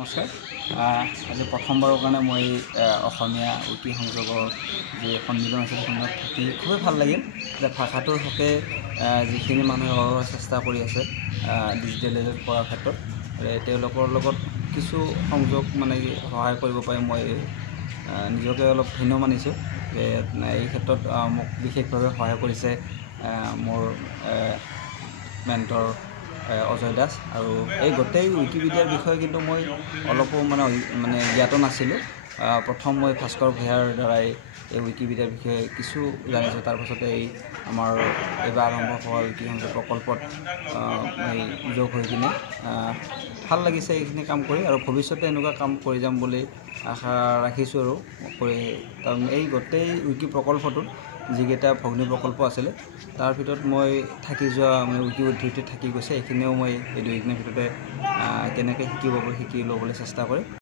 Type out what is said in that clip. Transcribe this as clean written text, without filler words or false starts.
নমস্কাৰ। আজি প্ৰথমবাৰৰ কাৰণে মই অসমীয়া উইকি সংযোগৰ যি সন্মিলন আছিল সেইখনত থাকি খুবেই ভাল লাগিল যে ভাষাটোৰ হকে যিখিনি মানুহে অহৰহ চেষ্টা কৰি আছে ডিজিটেলাইজ কৰাৰ ক্ষেত্ৰত তেওঁলোকৰ লগত কিছু সংযোগ সহায় কৰিব পাৰি মই নিজকে অলপ ধন্য মানিছোঁ যে এই ক্ষেত্ৰত মোক বিশেষভাৱে সহায় কৰিছে মোৰ মেণ্টৰ অজয় দাস আৰু এই গোটেই উইকিপিডিয়াৰ বিষয়ে কিন্তু মই অলপো জ্ঞাত নাছিলোঁ। প্ৰথম মই ভাস্কৰ ভূঞাৰ দ্বাৰাই এই উইকিপিডিয়াৰ বিষয়ে কিছু জানিছোঁ। তাৰপাছতে এই আমাৰ এইবাৰ আৰম্ভ হোৱা উইকি সংযোগ প্ৰকল্পত যোগ হৈ কিনে ভাল লাগিছে এইখিনি কাম কৰি আৰু ভৱিষ্যতে এনেকুৱা কাম কৰি যাম বুলি আশা ৰাখিছোঁ। আৰু কাৰণ এই গোটেই উইকি প্ৰকল্পটোত যিকেইটা ভগ্নী প্ৰকল্প আছিলে তাৰ ভিতৰত মই থাকি যোৱা উইকি উদ্ধৃতি থাকি গৈছে। এইখিনিও মই এই 2 দিনৰ ভিতৰতে কেনেকৈ শিকি ল'বলৈ চেষ্টা কৰিম।